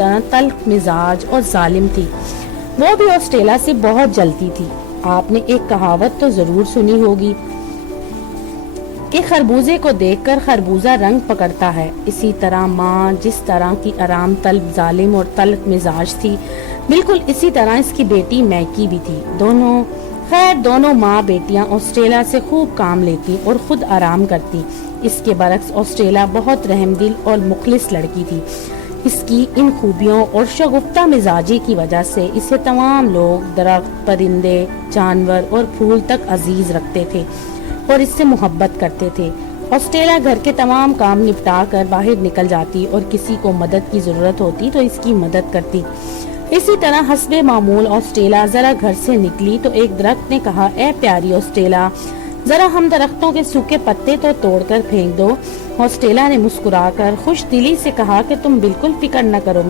तल्ख मिजाज और जालिम थी। वो भी ऑस्ट्रेला से बहुत जलती थी। आपने एक कहावत तो जरूर सुनी होगी कि खरबूजे को देखकर खरबूजा रंग पकड़ता है। इसी तरह माँ जिस तरह की आराम तलब, जालिम और तल्ख मिजाज थी, बिल्कुल इसी तरह इसकी बेटी मैकी भी थी। दोनों माँ बेटियां ऑस्ट्रेला से खूब काम लेती और खुद आराम करती। इसके बरक्स ऑस्ट्रेला बहुत रहमदिल और मुखलिस लड़की थी। इसकी इन खूबियों और शगुफ्ता मिजाजी की वजह से इसे तमाम लोग, दरख्त, परिंदे, जानवर और फूल तक अजीज रखते थे और इससे मोहब्बत करते थे। ऑस्ट्रेला घर के तमाम काम निपटा कर बाहर निकल जाती और किसी को मदद की जरूरत होती तो इसकी मदद करती। इसी तरह हस्बे मामूल ऑस्ट्रेला जरा घर से निकली तो एक दरख्त ने कहा, ए प्यारी ऑस्ट्रेला, जरा हम दरख्तों के सूखे पत्ते तो तोड़कर फेंक दो। ऑस्ट्रेला ने मुस्कुराकर खुश दिली से कहा कि तुम बिल्कुल फिक्र न करो।